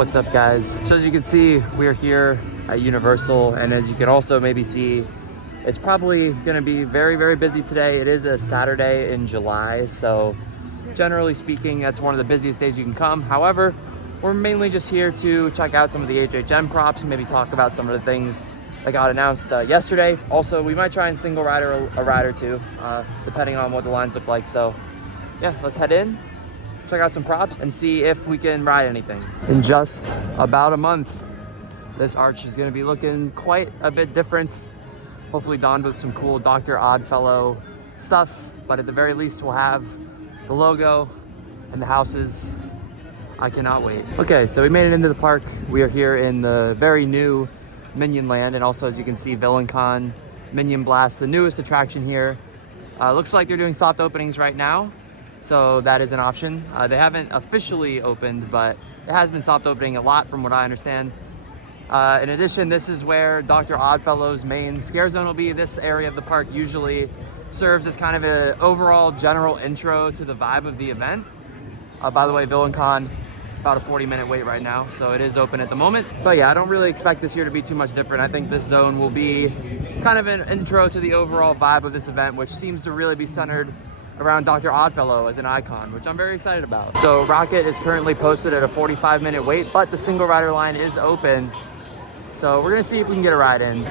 What's up, guys? So as you can see, we are here at Universal, and as you can also maybe see, it's probably gonna be very, very busy today. It is a Saturday in July, so generally speaking, that's one of the busiest days you can come. However, we're mainly just here to check out some of the HHN props, maybe talk about some of the things that got announced yesterday. Also, we might try and single ride a ride or two, depending on what the lines look like. So yeah, let's head in, check out some props, and see if we can ride anything. In just about a month, this arch is gonna be looking quite a bit different. Hopefully donned with some cool Dr. Oddfellow stuff, but at the very least we'll have the logo and the houses. I cannot wait. Okay, so we made it into the park. We are here in the very new Minion Land, and also as you can see, VillainCon Minion Blast, the newest attraction here. Looks like they're doing soft openings right now, so that is an option. They haven't officially opened, but it has been soft opening a lot from what I understand. In addition, this is where Dr. Oddfellow's main scare zone will be. This area of the park usually serves as kind of an overall general intro to the vibe of the event. By the way, VillainCon, about a 40-minute wait right now, so it is open at the moment. But yeah, I don't really expect this year to be too much different. I think this zone will be kind of an intro to the overall vibe of this event, which seems to really be centered around Dr. Oddfellow as an icon, which I'm very excited about. So Rocket is currently posted at a 45-minute wait, but the single rider line is open. So we're gonna see if we can get a ride in.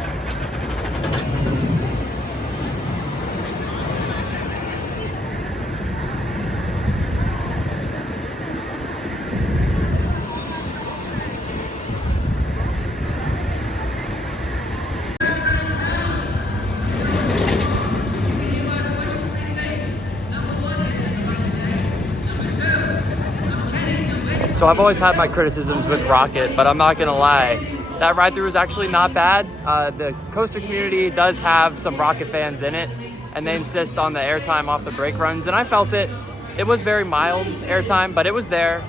So I've always had my criticisms with Rocket, but I'm not gonna lie. That ride through is actually not bad. The coaster community does have some Rocket fans in it, and they insist on the airtime off the brake runs, and I felt it. It was very mild airtime, but it was there.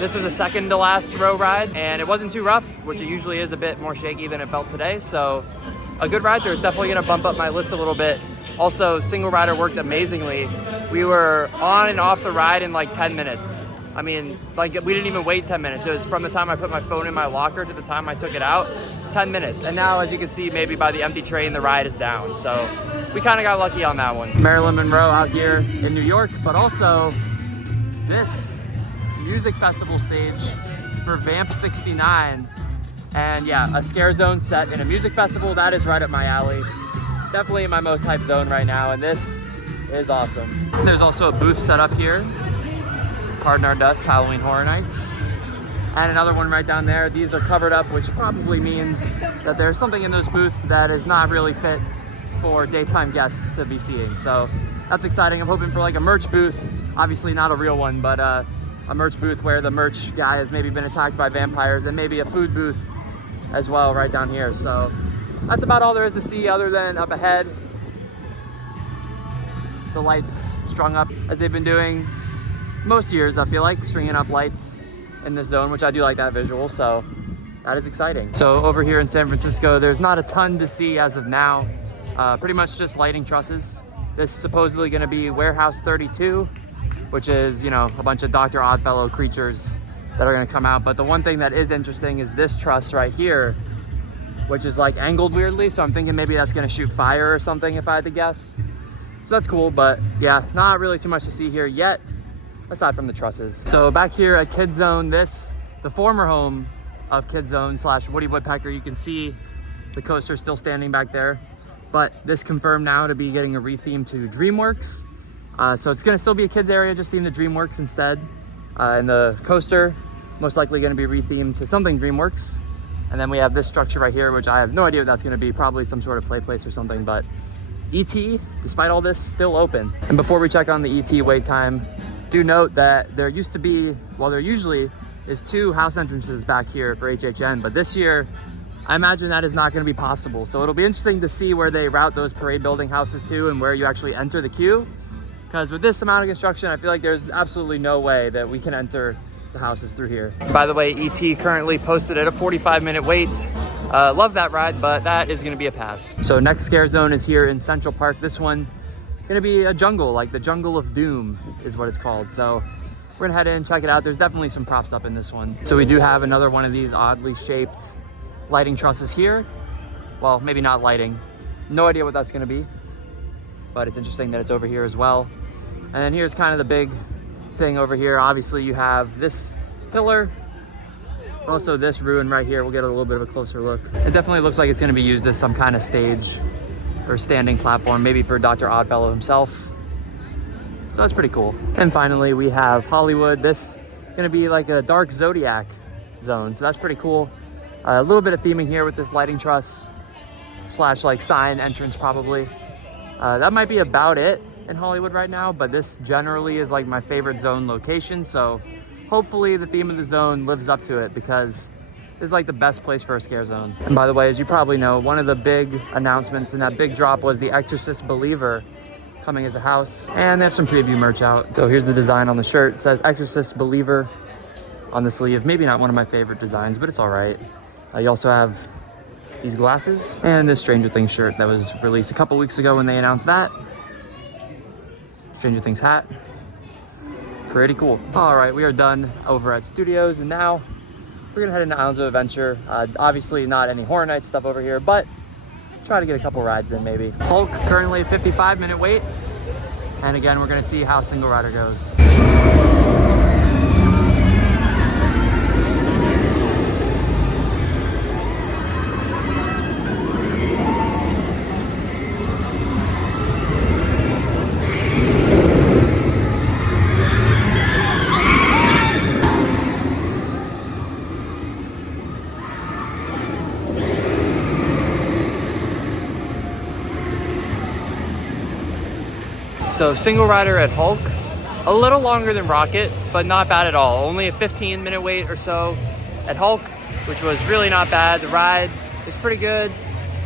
This was a second to last row ride, and it wasn't too rough, which it usually is a bit more shaky than it felt today. So a good ride through. It's definitely gonna bump up my list a little bit. Also, single rider worked amazingly. We were on and off the ride in like 10 minutes. I mean, like, we didn't even wait 10 minutes. It was from the time I put my phone in my locker to the time I took it out, 10 minutes. And now, as you can see, maybe by the empty train, the ride is down. So we kind of got lucky on that one. Marilyn Monroe out here in New York, but also this music festival stage for Vamp 69. And yeah, a scare zone set in a music festival, that is right up my alley. Definitely in my most hyped zone right now, and this is awesome. There's also a booth set up here. Pardon Our Dust Halloween Horror Nights, and another one right down there. These are covered up, which probably means that there's something in those booths that is not really fit for daytime guests to be seeing. So that's exciting. I'm hoping for like a merch booth, obviously not a real one, but a merch booth where the merch guy has maybe been attacked by vampires, and maybe a food booth as well right down here. So that's about all there is to see, other than up ahead, the lights strung up as they've been doing most years, I feel like, stringing up lights in this zone, which I do like that visual, so that is exciting. So over here in San Francisco, there's not a ton to see as of now. Pretty much just lighting trusses. This is supposedly gonna be Warehouse 32, which is, you know, a bunch of Dr. Oddfellow creatures that are gonna come out. But the one thing that is interesting is this truss right here, which is like angled weirdly, so I'm thinking maybe that's gonna shoot fire or something if I had to guess. So that's cool, but yeah, not really too much to see here yet, aside from the trusses. So back here at Kids Zone, the former home of Kids Zone / Woody Woodpecker, you can see the coaster still standing back there, but this confirmed now to be getting a retheme to DreamWorks. So it's gonna still be a kids area, just themed to DreamWorks instead. And the coaster, most likely gonna be rethemed to something DreamWorks. And then we have this structure right here, which I have no idea what that's gonna be, probably some sort of play place or something, but ET, despite all this, still open. And before we check on the ET wait time, do note that there used to be, well, there usually is 2 house entrances back here for HHN, but this year, I imagine that is not gonna be possible. So it'll be interesting to see where they route those parade building houses to and where you actually enter the queue. Because with this amount of construction, I feel like there's absolutely no way that we can enter the houses through here. By the way, ET currently posted at a 45-minute wait. Love that ride, but that is gonna be a pass. So next scare zone is here in Central Park. This one gonna be a jungle, like the Jungle of Doom is what it's called. So we're gonna head in, check it out. There's definitely some props up in this one. So we do have another one of these oddly shaped lighting trusses here. Well, maybe not lighting. No idea what that's gonna be, but it's interesting that it's over here as well. And then here's kind of the big thing over here. Obviously you have this pillar, also this ruin right here. We'll get a little bit of a closer look. It definitely looks like it's gonna be used as some kind of stage or standing platform, maybe for Dr. Oddfellow himself. So that's pretty cool. And finally, we have Hollywood. This is gonna be like a dark zodiac zone. So that's pretty cool. A little bit of theming here with this lighting truss slash like sign entrance probably. That might be about it in Hollywood right now, but this generally is like my favorite zone location. So hopefully the theme of the zone lives up to it, because this is like the best place for a scare zone. And by the way, as you probably know, one of the big announcements in that big drop was the Exorcist Believer coming as a house, and they have some preview merch out. So here's the design on the shirt. It says Exorcist Believer on the sleeve. Maybe not one of my favorite designs, but it's all right. You also have these glasses and this Stranger Things shirt that was released a couple weeks ago when they announced that. Stranger Things hat. Pretty cool. All right, we are done over at Studios, and now we're gonna head into Islands of Adventure. Obviously not any Horror Nights stuff over here, but try to get a couple rides in maybe. Hulk, currently a 55-minute wait. And again, we're gonna see how Single Rider goes. So Single Rider at Hulk, a little longer than Rocket, but not bad at all. Only a 15-minute wait or so at Hulk, which was really not bad. The ride is pretty good.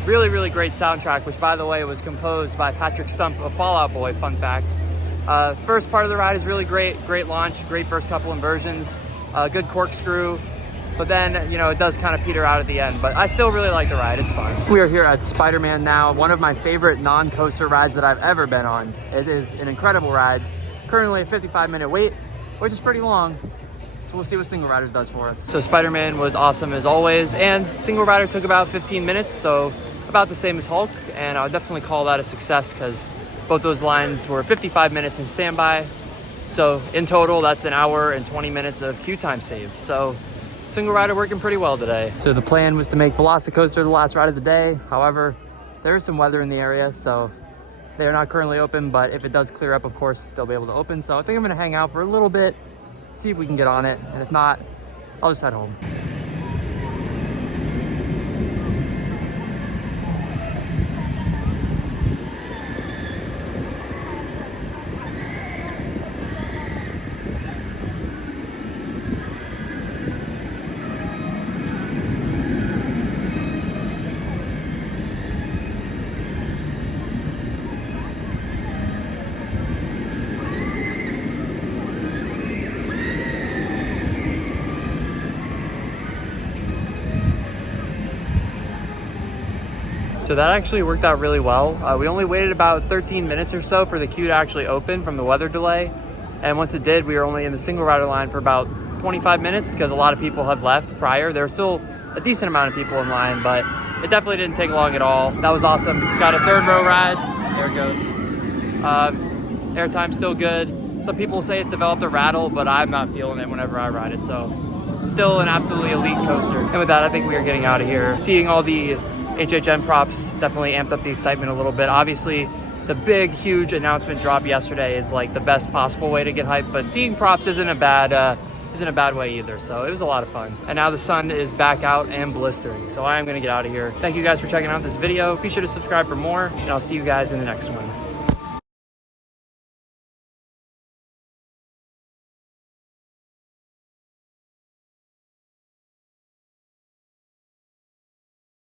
Really, really great soundtrack, which by the way was composed by Patrick Stump of Fall Out Boy, fun fact. First part of the ride is really great. Great launch, great first couple inversions, good corkscrew. But then, you know, it does kind of peter out at the end, but I still really like the ride. It's fun. We are here at Spider-Man now, one of my favorite non-coaster rides that I've ever been on. It is an incredible ride. Currently a 55-minute wait, which is pretty long. So we'll see what Single Riders does for us. So Spider-Man was awesome as always, and Single Rider took about 15 minutes, so about the same as Hulk, and I would definitely call that a success because both those lines were 55 minutes in standby. So in total, that's an hour and 20 minutes of queue time saved. So Single Rider working pretty well today. So the plan was to make Velocicoaster the last ride of the day. However, there is some weather in the area, so they are not currently open, but if it does clear up, of course, they'll be able to open. So I think I'm gonna hang out for a little bit, see if we can get on it. And if not, I'll just head home. So that actually worked out really well. We only waited about 13 minutes or so for the queue to actually open from the weather delay. And once it did, we were only in the Single Rider line for about 25 minutes because a lot of people had left prior. There were still a decent amount of people in line, but it definitely didn't take long at all. That was awesome. Got a third row ride. There it goes. Airtime's still good. Some people say it's developed a rattle, but I'm not feeling it whenever I ride it. So still an absolutely elite coaster. And with that, I think we are getting out of here. Seeing all the HHN props definitely amped up the excitement a little bit. Obviously, the big, huge announcement drop yesterday is like the best possible way to get hyped, but seeing props isn't a bad way either. So it was a lot of fun. And now the sun is back out and blistering. So I am gonna get out of here. Thank you guys for checking out this video. Be sure to subscribe for more, and I'll see you guys in the next one.